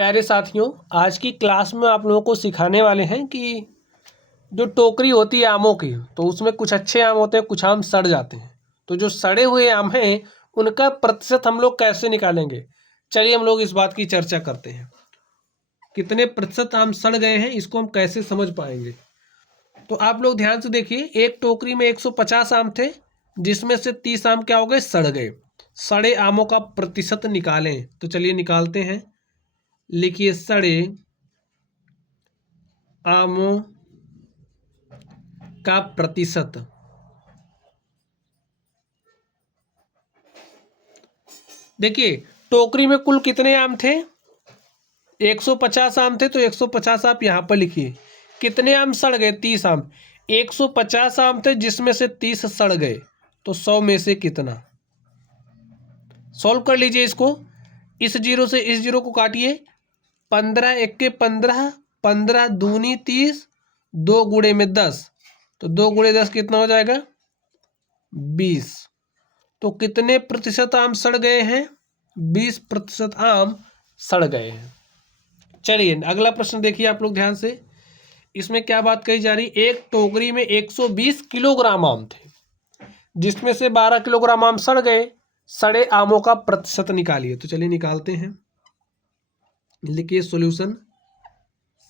प्यारे साथियों, आज की क्लास में आप लोगों को सिखाने वाले हैं कि जो टोकरी होती है आमों की, तो उसमें कुछ अच्छे आम होते हैं, कुछ आम सड़ जाते हैं। तो जो सड़े हुए आम हैं उनका प्रतिशत हम लोग कैसे निकालेंगे, चलिए हम लोग इस बात की चर्चा करते हैं। कितने प्रतिशत आम सड़ गए हैं इसको हम कैसे समझ पाएंगे। तो आप लोग ध्यान से देखिए, एक टोकरी में 150 आम थे, जिसमें से 30 आम क्या हो गए, सड़ गए। सड़े आमों का प्रतिशत निकालें, तो चलिए निकालते हैं। लिखिए, सड़े आमों का प्रतिशत। देखिए, टोकरी में कुल कितने आम थे, 150 आम थे, तो 150 आप यहां पर लिखिए। कितने आम सड़ गए, 30 आम। 150 आम थे जिसमें से 30 सड़ गए, तो 100 में से कितना। सॉल्व कर लीजिए इसको। इस जीरो से इस जीरो को काटिए। 15 एक 15, 15 दूनी 30, 2 गुणे में 10, तो 2 गुणे 10 कितना हो जाएगा, 20। तो कितने प्रतिशत आम सड़ गए हैं, 20% आम सड़ गए हैं। चलिए अगला प्रश्न देखिए आप लोग ध्यान से। इसमें क्या बात कही जा रही, एक टोकरी में 120 किलोग्राम आम थे, जिसमें से 12 किलोग्राम आम सड़ गए। सड़े आमों का प्रतिशत निकालिए, तो चलिए निकालते हैं। लिखिए सॉल्यूशन,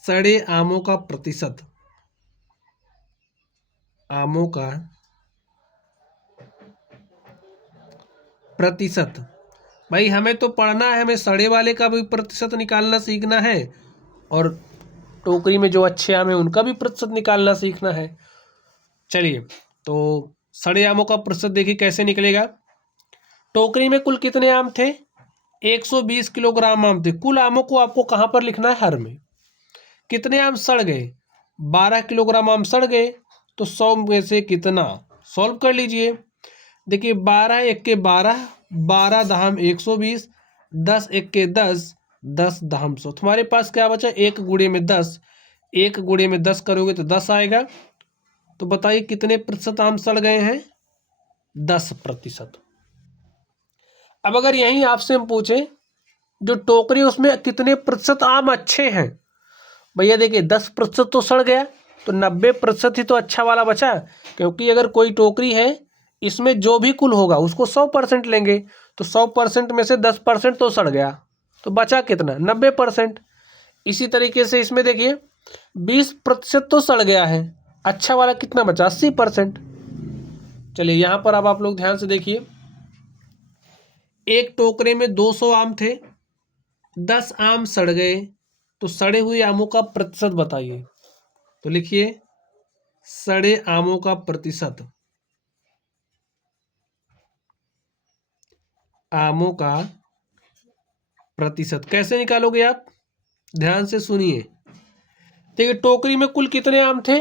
सड़े आमों का प्रतिशत। आमों का प्रतिशत, भाई हमें तो पढ़ना है, हमें सड़े वाले का भी प्रतिशत निकालना सीखना है, और टोकरी में जो अच्छे आम है उनका भी प्रतिशत निकालना सीखना है। चलिए, तो सड़े आमों का प्रतिशत देखिए कैसे निकलेगा। टोकरी में कुल कितने आम थे, 120 किलोग्राम आम थे। कुल आमों को आपको कहाँ पर लिखना है, हर में। कितने आम सड़ गए, 12 किलोग्राम आम सड़ गए, तो 100 में से कितना। सॉल्व कर लीजिए। देखिए, 12 एक के 12, 12 दहम 120, 10 एक के 10, 10 दहम 100। तुम्हारे पास क्या बचा, 1 गुणे में 10। 1 गुणे में 10 करोगे तो 10 आएगा। तो बताइए कितने प्रतिशत आम सड़ गए हैं, 10%। अब अगर यहीं आपसे हम पूछें जो टोकरी उसमें कितने प्रतिशत आम अच्छे हैं, भैया देखिए 10% तो सड़ गया, तो 90% ही तो अच्छा वाला बचा। क्योंकि अगर कोई टोकरी है, इसमें जो भी कुल होगा उसको 100% लेंगे, तो 100% में से 10% तो सड़ गया, तो बचा कितना, 90%। इसी तरीके से इसमें देखिए 20% तो सड़ गया है, अच्छा वाला कितना बचा, 80%। चलिए यहाँ पर अब आप लोग ध्यान से देखिए, एक टोकरे में 200 आम थे, 10 आम सड़ गए, तो सड़े हुए आमों का प्रतिशत बताइए। तो लिखिए, सड़े आमों का प्रतिशत। आमों का प्रतिशत कैसे निकालोगे आप, ध्यान से सुनिए। देखिए, टोकरी में कुल कितने आम थे,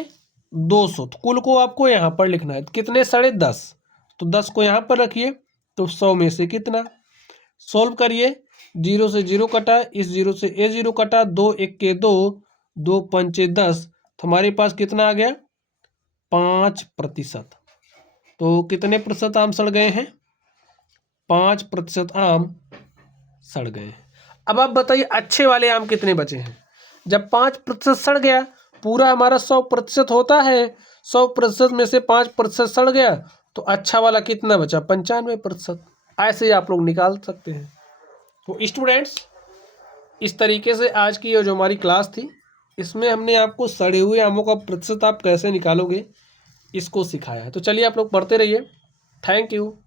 200, तो कुल को आपको यहां पर लिखना है। कितने सड़े, 10, तो 10 को यहां पर रखिए, तो 100 में से कितना। सॉल्व करिए। 0 से 0 कटा, इस 0 से ए 0 कटा, 2 एक के 2, 2 पंचे 10, तो हमारे पास कितना आ गया, 5%। तो कितने प्रतिशत आम सड़ गए हैं, 5% आम सड़ गए हैं। अब आप बताइए अच्छे वाले आम कितने बचे हैं। जब 5% सड़ गया, पूरा हमारा 100% होता है, 100% में से 5% सड़ गया, तो अच्छा वाला कितना बचा, 95%। ऐसे ही आप लोग निकाल सकते हैं। तो स्टूडेंट्स, इस तरीके से आज की ये जो हमारी क्लास थी, इसमें हमने आपको सड़े हुए आमों का प्रतिशत आप कैसे निकालोगे इसको सिखाया है। तो चलिए आप लोग पढ़ते रहिए। Thank you.